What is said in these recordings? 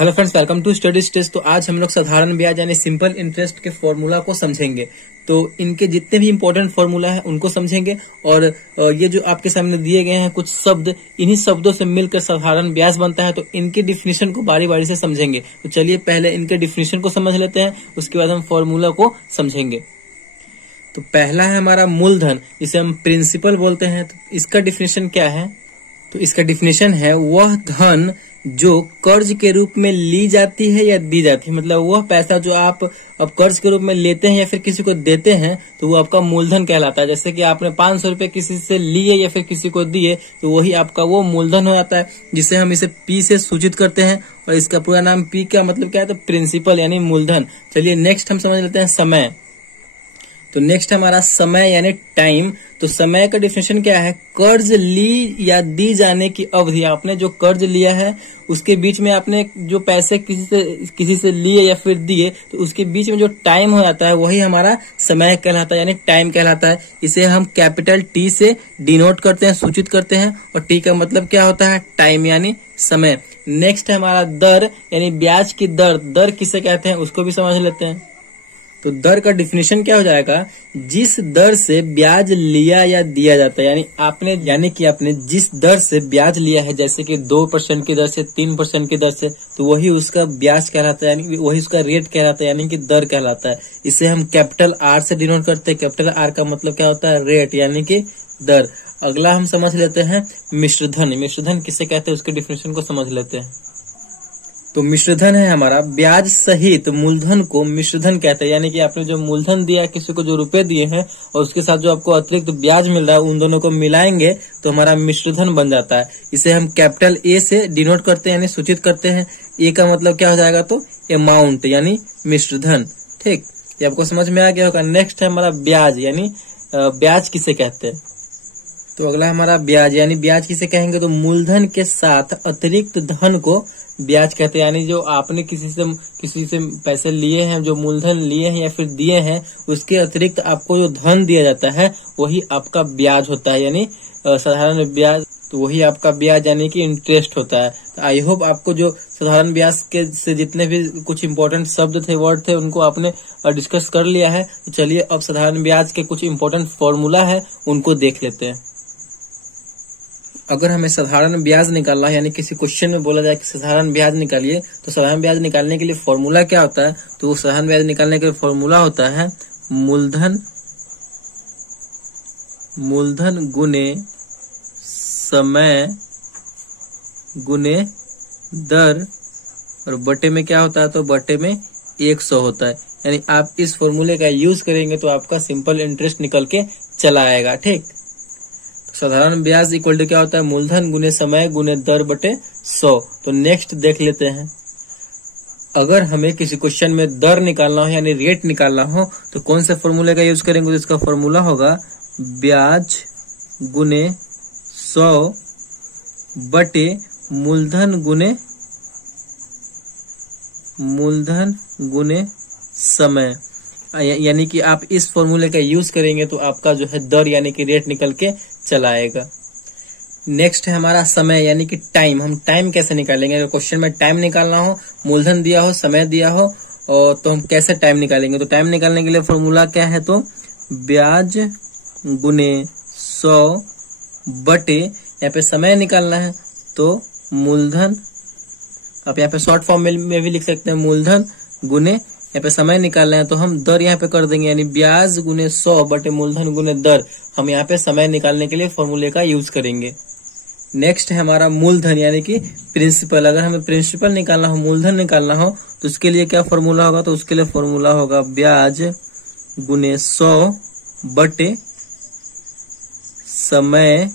Hello friends, welcome to study stage. तो आज हम लोग साधारण ब्याज यानी सिंपल इंटरेस्ट के फॉर्मूला को समझेंगे। तो इनके जितने भी इंपॉर्टेंट फॉर्मूला है उनको समझेंगे और ये जो आपके सामने दिए गए हैं कुछ शब्द, इन्हीं शब्दों से मिलकर साधारण ब्याज बनता है। तो इनके डिफिनेशन को बारी बारी से समझेंगे। तो चलिए पहले इनके डिफिनेशन को समझ लेते हैं, उसके बाद हम फॉर्मूला को समझेंगे। तो पहला है हमारा मूलधन, जिसे हम प्रिंसिपल बोलते हैं। तो इसका डिफिनेशन क्या है? तो इसका डिफिनेशन है वह धन जो कर्ज के रूप में ली जाती है या दी जाती है। मतलब वह पैसा जो आप अब कर्ज के रूप में लेते हैं या फिर किसी को देते हैं तो वो आपका मूलधन कहलाता है। जैसे कि आपने 500 रुपए किसी से लिए या फिर किसी को दिए तो वही आपका वो मूलधन हो जाता है, जिसे हम इसे पी से सूचित करते हैं। और इसका पूरा नाम पी का मतलब क्या है? तो प्रिंसिपल यानी मूलधन। चलिए नेक्स्ट हम समझ लेते हैं समय। तो नेक्स्ट हमारा समय यानी टाइम। तो समय का डिफिनेशन क्या है? कर्ज ली या दी जाने की अवधि। आपने जो कर्ज लिया है उसके बीच में आपने जो पैसे किसी से लिए या फिर दिए तो उसके बीच में जो टाइम हो जाता है वही हमारा समय कहलाता है यानी टाइम कहलाता है। इसे हम कैपिटल टी से डिनोट करते हैं, सूचित करते हैं। और टी का मतलब क्या होता है? टाइम यानी समय। नेक्स्ट है हमारा दर यानी ब्याज की दर। दर किसे कहते हैं उसको भी समझ लेते हैं। तो दर का डिफिनेशन क्या हो जाएगा? जिस दर से ब्याज लिया या दिया जाता है। यानी कि आपने जिस दर से ब्याज लिया है, जैसे कि 2% की दर से, 3% की दर से, तो वही उसका ब्याज कहलाता है, यानी वही उसका रेट कहलाता है, यानी कि दर कहलाता है। इसे हम कैपिटल आर से डिनोट करते हैं। कैपिटल आर का मतलब क्या होता है? रेट यानी कि दर। अगला हम समझ लेते हैं मिश्रधन। मिश्रधन किसे कहते हैं उसके डिफिनेशन को समझ लेते हैं। तो मिश्रधन है हमारा ब्याज सहित मूलधन को मिश्रधन कहते हैं। यानी कि आपने जो मूलधन दिया है, किसी को जो रुपए दिए हैं और उसके साथ जो आपको अतिरिक्त ब्याज मिल रहा है, उन दोनों को मिलाएंगे तो हमारा मिश्रधन बन जाता है। इसे हम कैपिटल ए से डिनोट करते हैं यानी सूचित करते हैं। ए का मतलब क्या हो जाएगा? तो अमाउंट यानी मिश्रधन। ठीक, ये आपको समझ में आ गया होगा। नेक्स्ट है हमारा ब्याज यानी ब्याज किसे कहते हैं। तो अगला हमारा ब्याज यानी ब्याज किसे कहेंगे? तो मूलधन के साथ अतिरिक्त धन को ब्याज कहते हैं। यानी जो आपने किसी से पैसे लिए हैं, जो मूलधन लिए हैं या फिर दिए हैं, उसके अतिरिक्त आपको जो धन दिया जाता है वही आपका ब्याज होता है, यानी साधारण ब्याज। तो वही आपका ब्याज यानी कि इंटरेस्ट होता है। तो आई होप आपको जो साधारण ब्याज के से जितने भी कुछ इंपॉर्टेंट शब्द थे, वर्ड थे, उनको आपने डिस्कस कर लिया है। तो चलिए अब साधारण ब्याज के कुछ इंपॉर्टेंट फॉर्मूला है उनको देख लेते हैं। अगर हमें साधारण ब्याज निकालना है, यानी किसी क्वेश्चन में बोला जाए कि साधारण ब्याज निकालिए, तो साधारण ब्याज निकालने के लिए फॉर्मूला क्या होता है? तो साधारण ब्याज निकालने के लिए फॉर्मूला होता है मूलधन गुने समय गुने दर, और बटे में क्या होता है? तो बटे में 100 होता है। यानी आप इस फॉर्मूले का यूज करेंगे तो आपका सिंपल इंटरेस्ट निकल के चला आएगा। ठीक, साधारण ब्याज इक्वल टू क्या होता है? मूलधन गुने समय गुने दर बटे 100। तो नेक्स्ट देख लेते हैं। अगर हमें किसी क्वेश्चन में दर निकालना हो यानी रेट निकालना हो तो कौन से फॉर्मूले का यूज करेंगे? तो इसका फॉर्मूला होगा ब्याज गुने 100 बटे मूलधन गुने समय। यानी कि आप इस फॉर्मूले का यूज करेंगे तो आपका जो है दर यानी कि रेट निकल के चला आएगा। नेक्स्ट है हमारा समय यानी कि टाइम। हम टाइम कैसे निकालेंगे? अगर क्वेश्चन में टाइम निकालना हो, मूलधन दिया हो, समय दिया हो, और तो हम कैसे टाइम निकालेंगे? तो टाइम निकालने के लिए फॉर्मूला क्या है? तो ब्याज गुने 100 बटे, यहाँ पे समय निकालना है तो मूलधन, आप यहाँ पे शॉर्ट फॉर्म में भी लिख सकते हैं, मूलधन गुने, यहाँ पे समय निकालना है तो हम दर यहाँ पे कर देंगे, यानी ब्याज गुने 100 बटे मूलधन गुने दर। हम यहाँ पे समय निकालने के लिए फॉर्मूले का यूज करेंगे। नेक्स्ट है हमारा मूलधन यानी कि प्रिंसिपल। अगर हमें प्रिंसिपल निकालना हो, मूलधन निकालना हो तो उसके लिए क्या फॉर्मूला होगा? तो उसके लिए फॉर्मूला होगा ब्याज गुने 100 बटे समय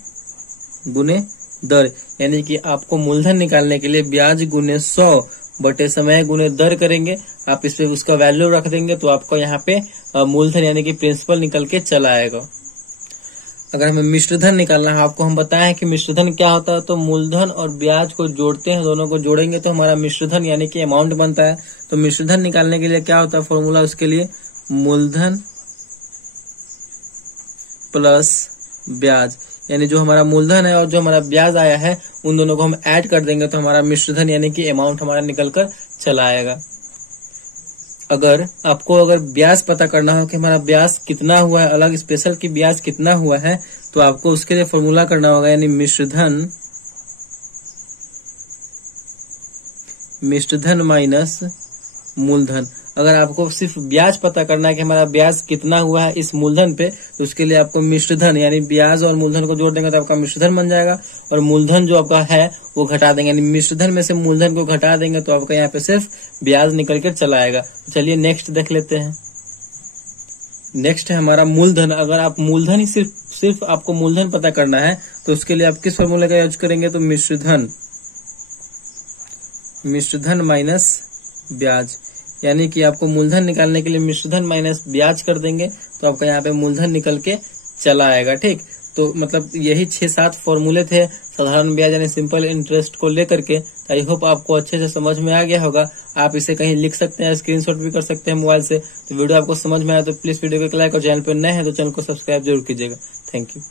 गुने दर। यानी कि आपको मूलधन निकालने के लिए ब्याज गुने 100 बटे समय गुने दर करेंगे। आप इस पे उसका वैल्यू रख देंगे तो आपको यहाँ पे मूलधन यानी कि प्रिंसिपल निकल के चला आएगा। अगर हमें मिश्रधन निकालना है, आपको हम बताएं कि मिश्रधन क्या होता है। तो मूलधन और ब्याज को जोड़ते हैं, दोनों को जोड़ेंगे तो हमारा मिश्रधन यानी कि अमाउंट बनता है। तो मिश्रधन निकालने के लिए क्या होता है फॉर्मूला? उसके लिए मूलधन प्लस ब्याज यानी जो हमारा मूलधन है और जो हमारा ब्याज आया है उन दोनों को हम ऐड कर देंगे तो हमारा मिश्रधन यानी कि अमाउंट हमारा निकल कर चला आएगा। अगर आपको ब्याज पता करना हो कि हमारा ब्याज कितना हुआ है, अलग स्पेशल की ब्याज कितना हुआ है, तो आपको उसके लिए फॉर्मूला करना होगा, यानी मिश्रधन माइनस मूलधन। अगर आपको सिर्फ ब्याज पता करना है कि हमारा ब्याज कितना हुआ है इस मूलधन पे, तो उसके लिए आपको मिश्रधन यानी ब्याज और मूलधन को जोड़ देंगे तो आपका मिश्रधन बन जाएगा, और मूलधन जो आपका है वो घटा देंगे, यानी मिश्रधन में से मूलधन को घटा देंगे तो आपका यहाँ पे सिर्फ ब्याज निकल कर चला आएगा। चलिए नेक्स्ट देख लेते हैं। नेक्स्ट है हमारा मूलधन। अगर आप मूलधन ही सिर्फ आपको मूलधन पता करना है तो उसके लिए आप किस फॉर्मूले का यूज करेंगे, तो मिश्रधन माइनस ब्याज, यानी कि आपको मूलधन निकालने के लिए मिश्रधन माइनस ब्याज कर देंगे तो आपका यहाँ पे मूलधन निकल के चला आएगा। ठीक, तो मतलब यही 6-7 फॉर्मूले थे साधारण ब्याज यानी सिंपल इंटरेस्ट को लेकर के। आई होप आपको अच्छे से समझ में आ गया होगा। आप इसे कहीं लिख सकते हैं, स्क्रीनशॉट भी कर सकते हैं मोबाइल से। तो वीडियो आपको समझ में आया तो प्लीज वीडियो को लाइक और चैनल पर नए हैं तो चैनल को सब्सक्राइब जरूर कीजिएगा। Thank you.